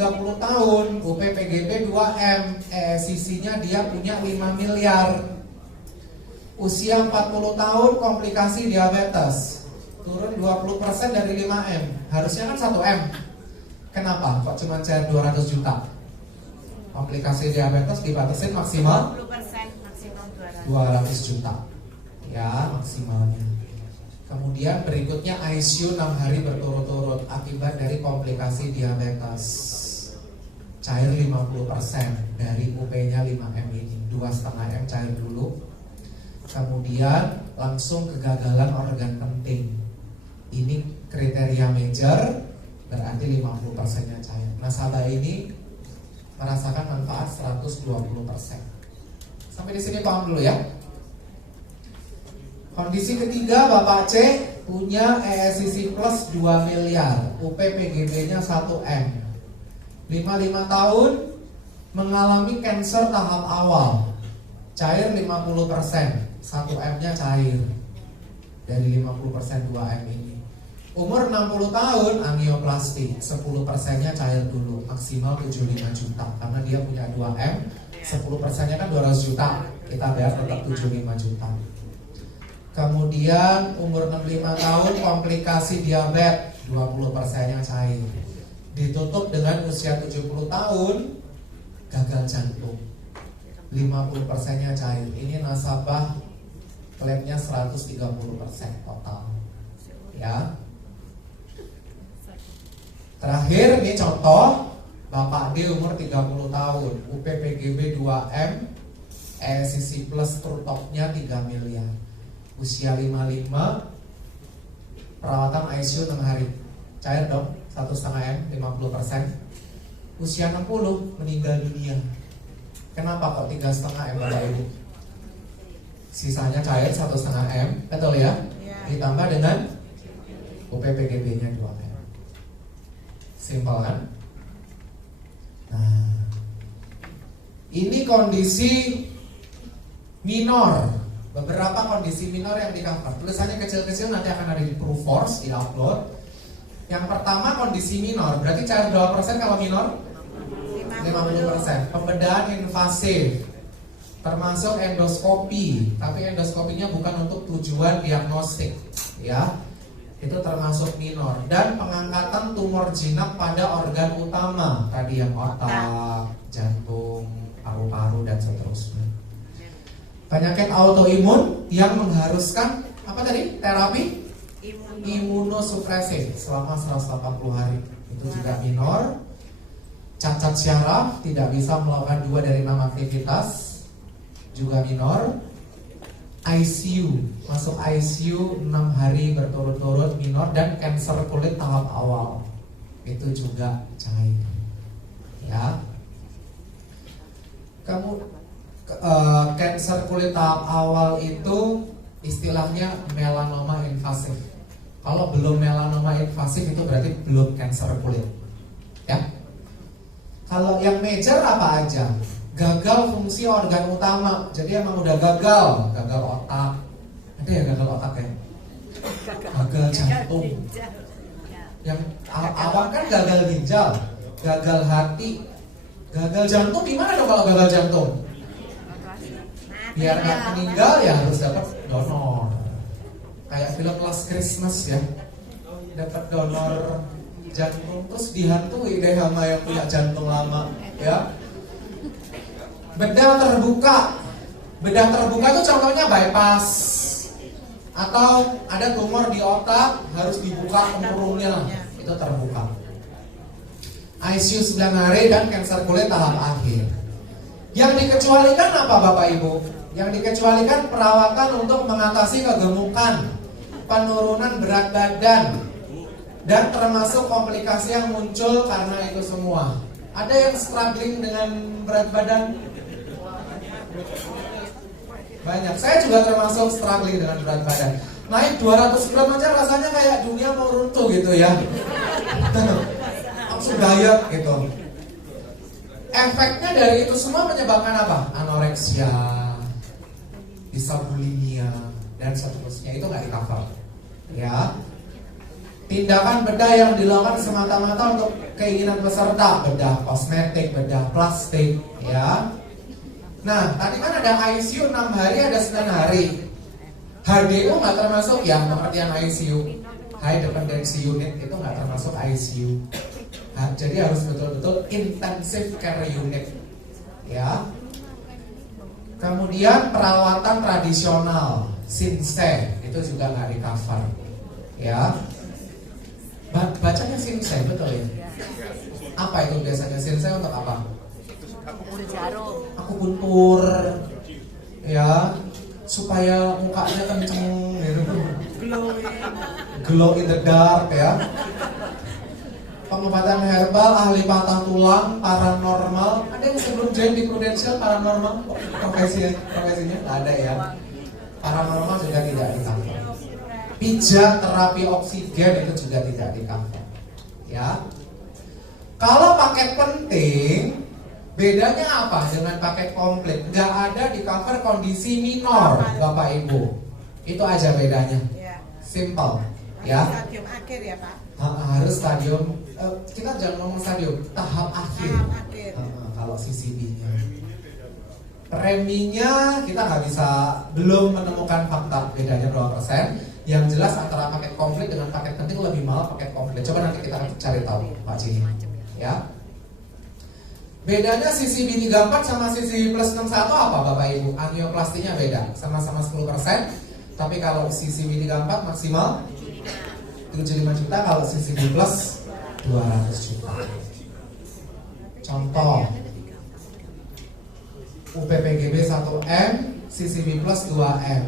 30 tahun, UPPGB 2M, ESCC-nya dia punya 5 miliar. Usia 40 tahun, komplikasi diabetes, turun 20% dari 5M. Harusnya kan 1M. Kenapa? Kok cuma cair 200 juta? Komplikasi diabetes dibatasin maksimal 20%, maksimum 200 juta. Ya, maksimalnya. Kemudian berikutnya ICU 6 hari berturut-turut akibat dari komplikasi diabetes. Cair 50% dari UP-nya 5M ini. 2,5M cair dulu. Kemudian langsung kegagalan organ penting. Ini kriteria major, berarti 50%-nya cair. Nasabah ini merasakan manfaat 120%. Sampai di sini paham dulu ya. Kondisi ketiga, Bapak C punya ESCC plus 2 miliar, UPPGB-nya 1M. 55 tahun, mengalami kanker tahap awal. Cair 50%, 1M-nya cair. Dari 50% 2M ini. Umur 60 tahun, angioplasti, 10%-nya cair dulu, maksimal 75 juta. Karena dia punya 2M, 10%-nya kan 200 juta. Kita bayar tetap 75 juta. Kemudian umur 65 tahun, komplikasi diabetes, 20%-nya cair. Ditutup dengan usia 70 tahun, gagal jantung, 50%-nya cair. Ini nasabah klaimnya 130% total. Ya. Terakhir ini contoh, Bapak D umur 30 tahun, UPPGB 2M, ESCC plus turtopnya 3 miliar. Usia 55, perawatan ICU 6 hari. Cair dong, 1,5M, 50%. Usia 60, meninggal dunia. Kenapa kok 3,5M Bapak Ibu? Sisanya cair 1,5M, betul ya? Ditambah dengan UPPGB-nya 2M. Simpel kan? Nah, ini kondisi minor. Beberapa kondisi minor yang di cover. Tulisannya kecil-kecil, nanti akan ada di proof force, di upload. Yang pertama kondisi minor, berarti cair 2% kalau minor 50%. Pembedahan invasif, termasuk endoskopi, tapi endoskopinya bukan untuk tujuan diagnostik, ya. Itu termasuk minor. Dan pengangkatan tumor jinak pada organ utama, tadi yang otak, jantung, paru-paru dan seterusnya. Penyakit autoimun yang mengharuskan apa tadi? Terapi imunosupresif selama 180 hari. Itu juga minor. Cacat syaraf, tidak bisa melakukan 2 dari 6 aktivitas, juga minor. ICU, masuk ICU 6 hari berturut-turut, minor. Dan kanker kulit tahap awal, itu juga cair. Ya. Kanker kulit tahap awal itu istilahnya melanoma invasif. Kalau belum melanoma invasif itu berarti belum kanker kulit. Ya. Kalau yang major apa aja? Gagal fungsi organ utama. Jadi emang udah gagal otak. Ada ya gagal otak ya? Gagal jantung. Yang awal kan gagal ginjal, gagal hati, gagal jantung. Gimana dong kalau gagal jantung? Biar nggak meninggal ya harus dapat donor. Kayak film Last Christmas ya, dapat donor jantung terus dihantui deh sama yang punya jantung lama, ya. Bedah terbuka itu contohnya bypass atau ada tumor di otak harus dibuka tempurungnya, itu terbuka. ICU 9 hari dan kanker kulit tahap akhir. Yang dikecualikan apa Bapak Ibu? Yang dikecualikan perawatan untuk mengatasi kegemukan, penurunan berat badan, dan termasuk komplikasi yang muncul karena itu semua. Ada yang struggling dengan berat badan? Banyak. Saya juga termasuk struggling dengan berat badan. Naik 200 gram aja rasanya kayak dunia mau runtuh gitu ya. Langsung diet gitu. Efeknya dari itu semua menyebabkan apa? Anoreksia, bisa bulimia dan seterusnya, itu nggak di cover, ya. Tindakan bedah yang dilakukan semata-mata untuk keinginan peserta, bedah kosmetik, bedah plastik, ya. Nah, tadi kan ada ICU 6 hari, ada 9 hari. HDU nggak termasuk yang pengertian ICU, High Dependency Unit itu nggak termasuk ICU. Nah, jadi harus betul-betul intensive care unit, ya. Kemudian perawatan tradisional, SINSE itu juga nggak di cover, ya. Bacanya SINSE betul ya? Apa itu biasanya SINSE untuk apa? Akupuntur, ya, supaya mukanya kenceng, gitu. Glow in the dark, ya. Pengobatan herbal, ahli patah tulang, paranormal. Ada yang sebelum join di Prudential paranormal profesinya? Nggak ada ya. Paranormal juga tidak di cover. Pijat, terapi oksigen itu juga tidak di cover, ya. Kalau paket penting, bedanya apa dengan paket komplit? Nggak ada di cover kondisi minor, Bapak Ibu. Itu aja bedanya. Simple, ya. Stadium akhir ya Pak. Harus stadium. Kita jangan ngomong stadium, tahap akhir. Kalau CCB-nya. Preminya kita nggak bisa, belum menemukan fakta bedanya berapa persen. Yang jelas antara paket komplit dengan paket penting lebih mahal paket komplit. Coba nanti kita cari tahu, Pak Cini, ya. Bedanya CCB 34 sama CCB plus 61 apa Bapak Ibu? Angioplastinya beda, sama-sama 10%. Tapi kalau CCB 34 maksimal 75 juta, kalau CCB plus 200 juta. Contoh UPPGB 1M, CCB plus 2M,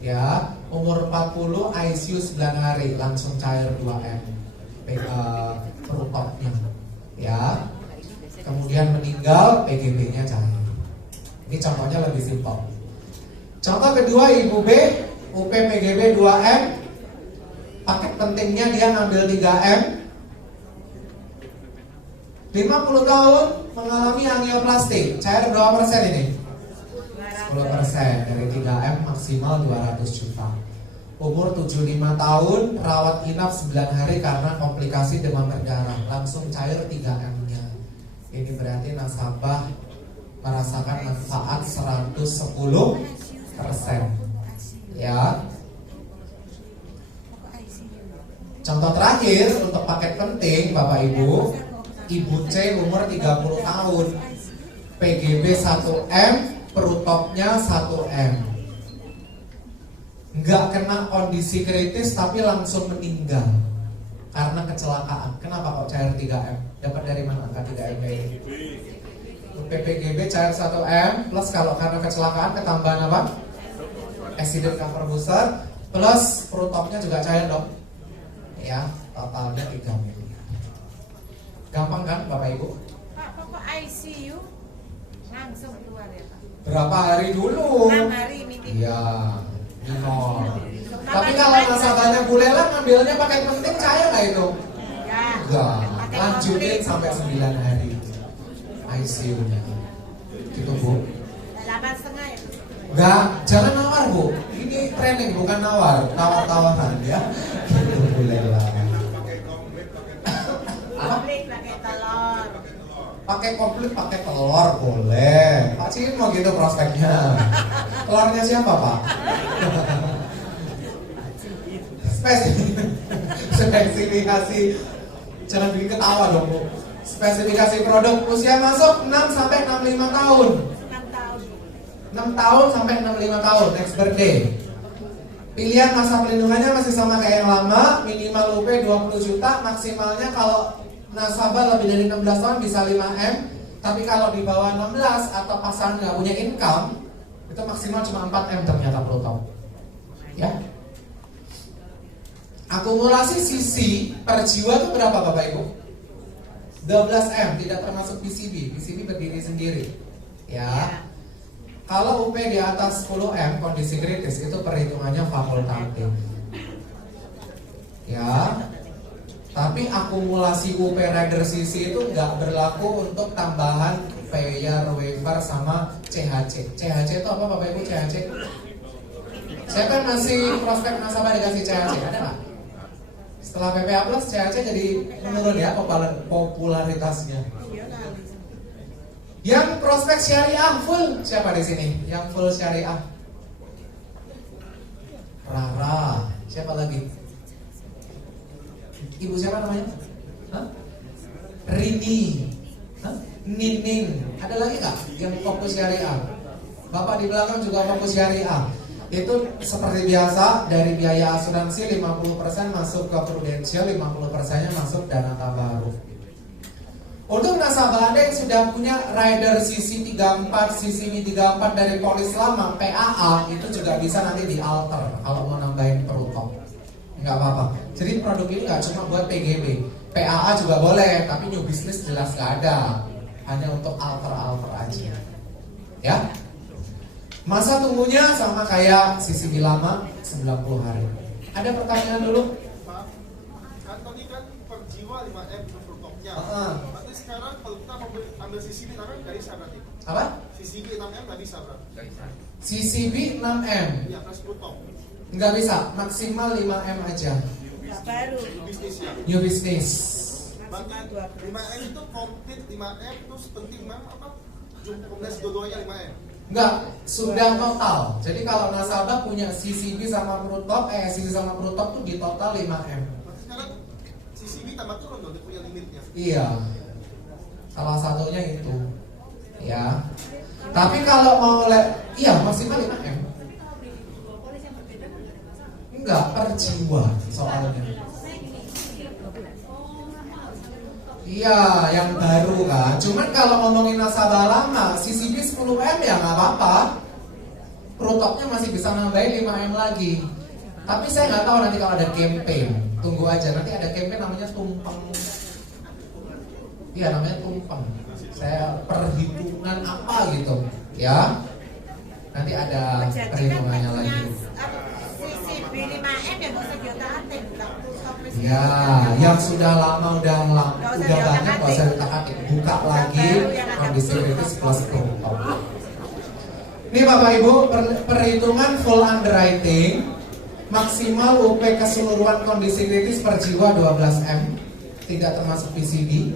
ya. Umur 40, ICU 9 hari, langsung cair 2M perutoknya, ya. Kemudian meninggal, PGB-nya cair. Ini contohnya lebih simpel. Contoh kedua Ibu B, UPPGB 2M, paket pentingnya dia ngambil 3M, 50 tahun mengalami angioplastik, cair berapa persen ini? 10%, dari 3M maksimal 200 juta. Umur 75 tahun, rawat inap 9 hari karena komplikasi demam berdarah, langsung cair 3M-nya. Ini berarti nasabah merasakan manfaat 110%, ya. Contoh terakhir untuk paket penting Bapak Ibu, Ibu C umur 30 tahun, PGB 1M, perutoknya 1M, nggak kena kondisi kritis tapi langsung meninggal karena kecelakaan. Kenapa kok cair 3M? Dapat dari mana angka 3M ini? PPGB cair 1M plus kalau karena kecelakaan ketambahan apa? Accident cover booster plus perutoknya juga cair dong, ya. Totalnya 3 miliar. Gampang kan Bapak Ibu? Pak, pokok ICU langsung keluar ya Pak. Berapa hari dulu? 6 hari minimal. Iya, minor. Tapi kalau nasabahnya bulela ngambilnya pakai penting cair nggak itu? Enggak. Lanjutin sampai 9 hari ICU-nya. Gitu Bu. 8,5 ya. Enggak, jangan nawar Bu. Ini training bukan nawar, tawar-tawaran ya. Gitu bulela. Komplit pakai telur. Pakai komplit, pakai telur boleh. Pak Cin mau gitu prospeknya. Telurnya siapa Pak? Spesifikasi, jangan bikin ketawa dong Bu. Spesifikasi produk usia masuk 6 sampai 65 tahun. 6 tahun. 6 tahun sampai 65 tahun, next birthday. Pilihan masa pelindungannya masih sama kayak yang lama, minimal UP 20 juta, maksimalnya kalau nasabah lebih dari 16 tahun bisa 5M. Tapi kalau di bawah 16 atau pasangan nggak punya income, itu maksimal cuma 4M ternyata perlu tahu, ya. Akumulasi sisi per jiwa itu berapa Bapak Ibu? 12M, tidak termasuk PCB. PCB berdiri sendiri, ya. Kalau UP di atas 10M kondisi kritis itu perhitungannya fakultatif, ya. Tapi akumulasi UP rider sisi itu nggak berlaku untuk tambahan payer, waiver sama CHC. CHC itu apa Bapak Ibu? CHC? Saya kan masih prospek nasabah dikasih CHC, ada nggak? Setelah PPA Plus, CAC jadi menurun ya popularitasnya. Yang prospek syariah full siapa di sini? Yang full syariah? Rara. Siapa lagi? Ibu siapa namanya? Hah? Rini. Hah? Nining. Ada lagi nggak yang fokus syariah? Bapak di belakang juga fokus syariah. Itu seperti biasa, dari biaya asuransi 50% masuk ke prudensial, 50%-nya masuk dana tabaruk. Untuk nasabah Anda yang sudah punya rider CC34, CCV34 dari polis lama, PAA, itu juga bisa nanti dialter kalau mau nambahin perutok. Nggak apa-apa. Jadi produk ini nggak cuma buat PGB, PAA juga boleh, tapi new business jelas nggak ada. Hanya untuk alter-alter aja. Ya. Masa tunggunya sama kayak CCV lama 90 hari. Ada pertanyaan dulu? Pak, kan tadi kan per jiwa 5M protoknya. Berarti sekarang kalau kita mau ambil CCV 6M nggak bisa berarti? Apa? CCV 6M nggak bisa berarti? CCV 6M? Iya, plus protok. Nggak bisa, maksimal 5M aja. Baru. Bisnis ya? New business. Berarti 5M itu komplit 5M terus penting mana apa? Kombinasi dua-duanya 5M. Enggak, sudah total. Jadi kalau nasabah punya CCV sama Prutop, CCV sama Prutop tuh di total 5M. Berarti sekarang CCV tambah turun dong, dia punya limitnya. Iya. Salah satunya itu. Ya. Tapi kalau mau iya maksimal 5M. Enggak, per jiwa soalnya. Iya, yang baru kan. Cuman kalau ngomongin nasabah lama, CCV 10M ya nggak apa-apa. Protoknya masih bisa nambahin 5M lagi. Tapi saya nggak tahu nanti kalau ada campaign. Tunggu aja, nanti ada campaign namanya tumpeng. Iya, namanya tumpeng. Saya perhitungan apa gitu, ya. Nanti ada perhitungannya lagi. CCV 5M ya nggak usah diotak-atik. Ya, yang sudah lama udah banyak nggak usah diotak-atik. Buka lagi kondisi kritis plus protokol. Ini Bapak Ibu, perhitungan full underwriting maksimal UP keseluruhan kondisi kritis per jiwa 12M, tidak termasuk PCB.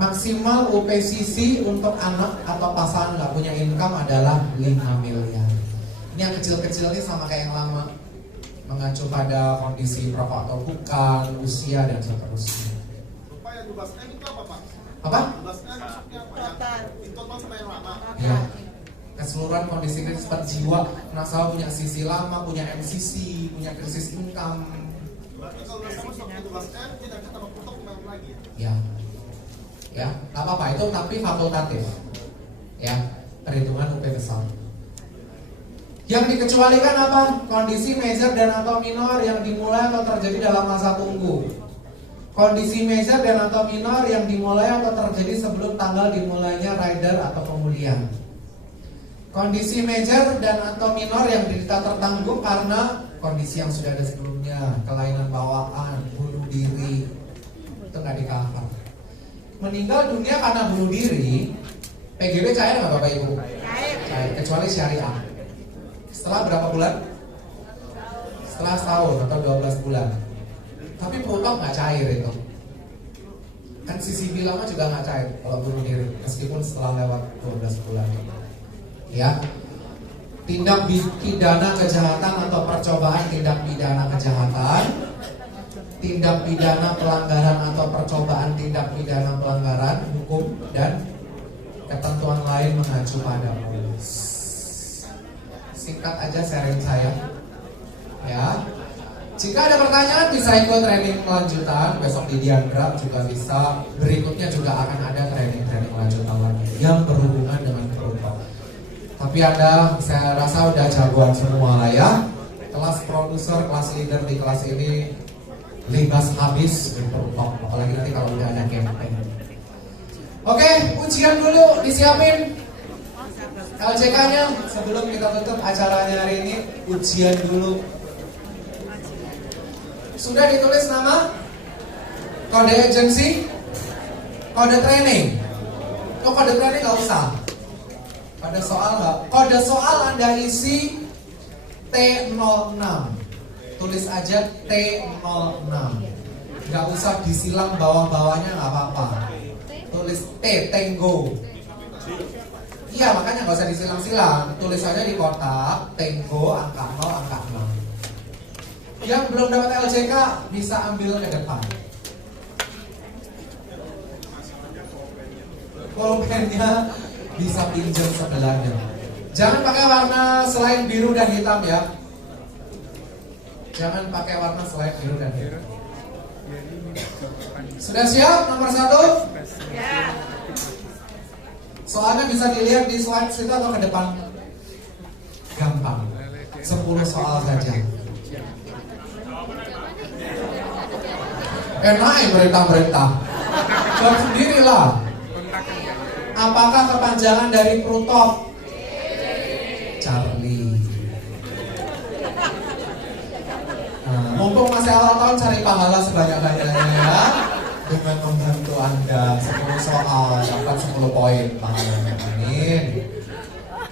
Maksimal UPCC untuk anak atau pasangan nggak punya income adalah 5 miliar. Ini yang kecil-kecil ini sama kayak yang lama, mengacu pada kondisi perokok atau bukan, usia dan seterusnya. Supaya 12M itu apa Pak? Apa? 12M maksudnya apa ya? Total sama yang lama. Ya. Keseluruhan kondisi kritis per jiwa, nasabah punya sisi lama, punya MCC, punya krisis income. Berarti kalau nasabah sampai 12M tidak bisa tambah protok 5M lagi. Ya. Ya, nggak apa-apa itu tapi fakultatif. Ya, perhitungan UP besar. Yang dikecualikan apa? Kondisi major dan atau minor yang dimulai atau terjadi dalam masa tunggu. Kondisi major dan atau minor yang dimulai atau terjadi sebelum tanggal dimulainya rider atau pemulihan. Kondisi major dan atau minor yang tidak tertanggung karena kondisi yang sudah ada sebelumnya, kelainan bawaan, bunuh diri, itu nggak di-cover. Meninggal dunia karena bunuh diri, PGB cair nggak Bapak Ibu? Cair, kecuali syariah. Setelah berapa bulan? Setelah setahun atau 12 bulan. Tapi protok nggak cair itu. Kan CCV lama juga nggak cair kalau bunuh diri, meskipun setelah lewat 12 bulan. Ya, tindak pidana kejahatan atau percobaan tindak pidana kejahatan, tindak pidana pelanggaran atau percobaan tindak pidana pelanggaran hukum dan ketentuan lain mengacu pada polis. Singkat aja sharing saya. Ya. Jika ada pertanyaan bisa ikut training lanjutan besok di Diandra juga bisa. Berikutnya juga akan ada training lanjutan lagi yang berhubungan dengan protokol. Tapi Anda saya rasa udah jagoan semua lah ya. Kelas produser, kelas leader di kelas ini libas habis di protokol. Apalagi nanti kalau udah ada campaign. Oke, ujian dulu disiapin. LCK-nya sebelum kita tutup acaranya hari ini, ujian dulu. Sudah ditulis nama, kode agensi, kode training. Kode training nggak usah. Kode soal nggak? Kode soal Anda isi T06. Tulis aja T06. Nggak usah disilang bawah-bawahnya, nggak apa-apa. Tulis T, Tango. Iya, makanya nggak usah disilang-silang. Tulis aja di kotak Tango, angka 0, angka 6. Yang belum dapat LJK bisa ambil ke depan. Pulpennya bisa pinjam sebelahnya. Jangan pakai warna selain biru dan hitam ya. Jangan pakai warna selain biru dan hitam. Sudah siap nomor 1? Ya. Soalnya bisa dilihat di slide situ atau ke depan. Gampang. 10 soal saja. Enak ya berita-berita. Jawab sendirilah. Apakah kepanjangan dari Prutop? Charlie. Nah, mumpung masih awal tahun cari pahala sebanyak-banyaknya ya. Dengan membantu Anda 10 soal dapat 10 poin pahalanya. Amin.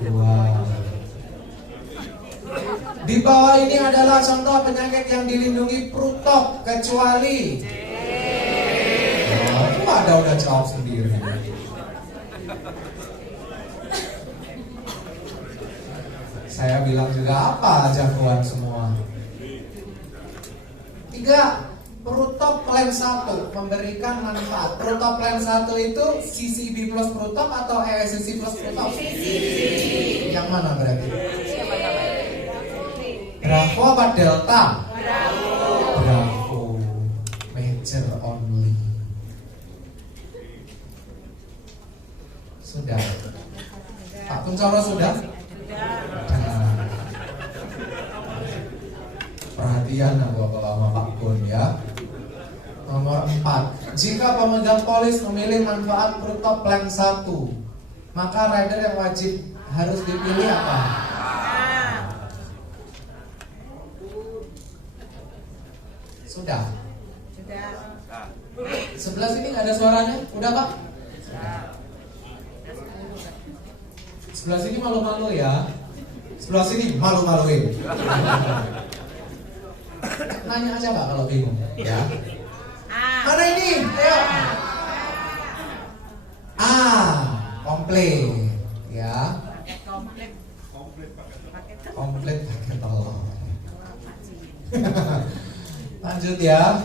2. Di bawah ini adalah contoh penyakit yang dilindungi Prutop kecuali. Nah, itu ada udah jawab sendiri. Saya bilang juga apa jagoan semua. 3. Prutop plan 1 memberikan manfaat. Prutop plan 1 itu CCB plus Prutop atau ESCC plus Prutop? Yang mana berarti? Bravo apa Delta? Bravo. Major only. Sudah. Pak Kuncoro sudah? Perhatian sama Pak Kun ya. Nomor 4. Jika pemegang polis memilih manfaat Prutop plan 1, maka rider yang wajib harus dipilih apa? Sudah. Sebelah sini nggak ada suaranya? Udah Pak? Sebelah sini malu-malu ya. Sebelah sini malu-maluin. Nanya aja Pak kalau bingung ya. Mana ini? Ayo. Komplit ya. Komplit pakai telur. Lanjut ya.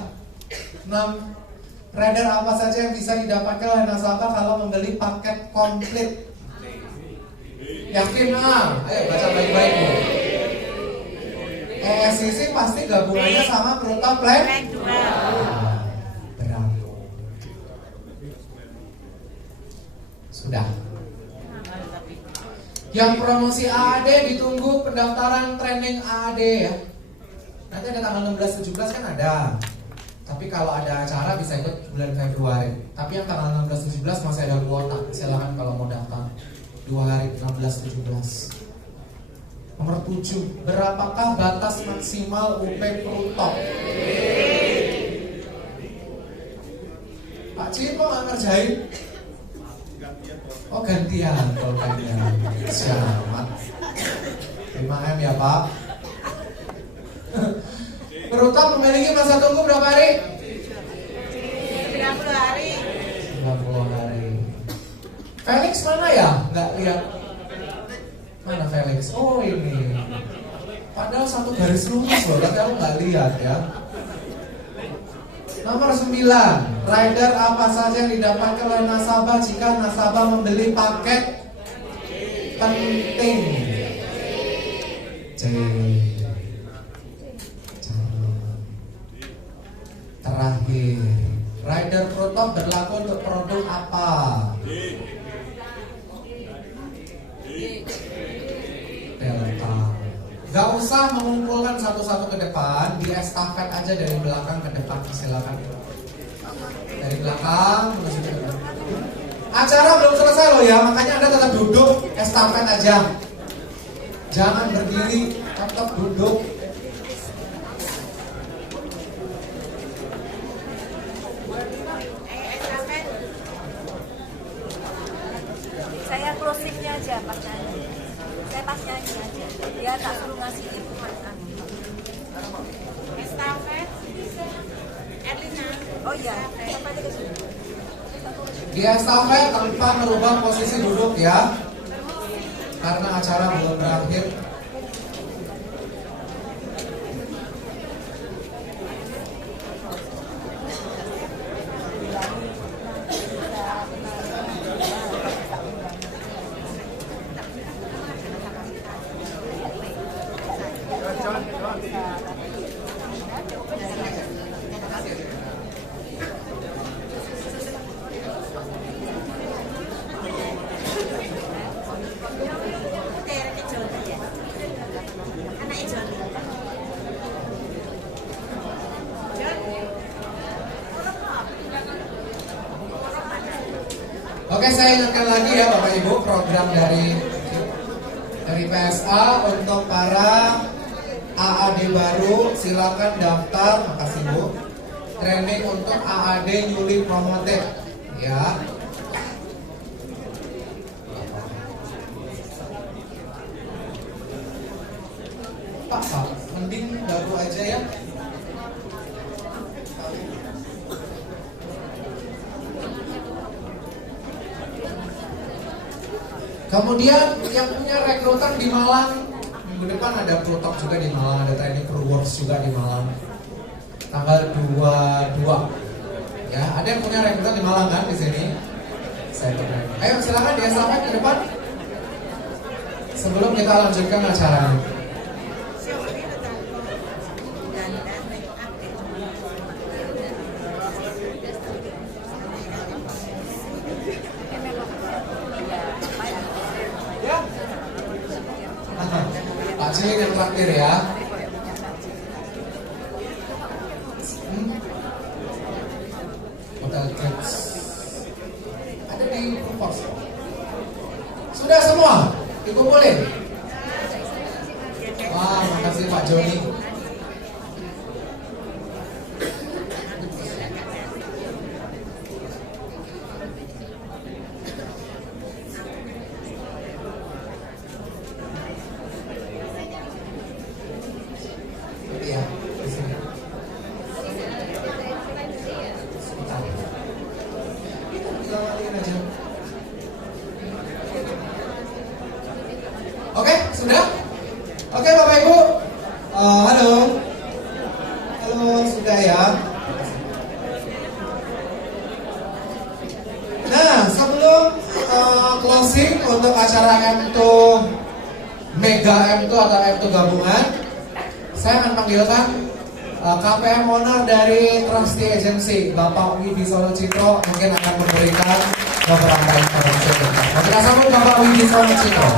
6. Rider apa saja yang bisa didapatkan oleh nasabah kalau membeli paket komplit? Yakin ayo baca baik-baik Bu. ESCC pasti gabungannya sama Prutop plan 2. Bravo. Sudah. Yang promosi AAD ditunggu pendaftaran training AAD ya. Nanti ada tanggal 16-17 kan ada. Tapi kalau ada acara bisa ikut bulan Februari. Tapi yang tanggal 16-17 masih ada kuota. Silakan kalau mau daftar 2 hari 16-17. Nomor 7. Berapakah batas maksimal UP Prutop? Pak Cip kok nggak ngerjain? Oh gantian pulpennya. Selamat 5M ya Pak. Prutop memiliki masa tunggu berapa hari? 90 hari. 90 hari. Felix mana ya? Nggak lihat. Mana Felix? Oh ini. Padahal satu garis lurus loh, tapi aku nggak lihat ya. Nomor 9. Rider apa saja yang didapatkan oleh nasabah jika nasabah membeli paket penting? C. Terakhir, rider Prutop berlaku untuk produk apa? Delta. Gak usah mengumpulkan satu-satu ke depan, di estafet aja dari belakang ke depan, silakan. Dari belakang menuju ke depan. Acara belum selesai loh ya, makanya Anda tetap duduk, estafet aja. Jangan berdiri, tetap duduk. Saya closingnya aja pas nyanyi. Saya pas nyanyi aja. Dia tak suruh ngasih informasi. Estafet. Erlina. Oh iya, sampai di sini. Di estafet tanpa merubah posisi duduk ya, karena acara belum berakhir. Oke, saya ingatkan lagi ya Bapak Ibu, program dari PSA untuk para AAD baru silakan daftar, makasih Bu. Training untuk AAD newly promoted ya. Pak, mending baru aja ya. Kemudian yang punya rekrutan di Malang, minggu depan ada Protok juga di Malang, ada training Works juga di Malang. Tanggal 22. Ya, ada yang punya rekrutan di Malang kan di sini? Saya kenal. Ayo silakan di estafet ke depan. Sebelum kita lanjutkan acaranya. Pak Cilik yang terakhir ya. Hotel Kids ada di Purpos. Sudah semua dikumpulin. Wah, makasih Pak Joni. Ya, di sini. Sebentar. Kita matiin aja. Oke, sudah? Oke, Bapak Ibu. Halo. Halo, sudah ya. Nah, sebelum closing untuk acara M2 Mega M2 atau M2 gabungan, saya akan panggilkan KPM Owner dari Trusty Agency, Bapak Wibisono Citro, mungkin akan memberikan beberapa informasi. Kita sambut Bapak Wibisono Citro.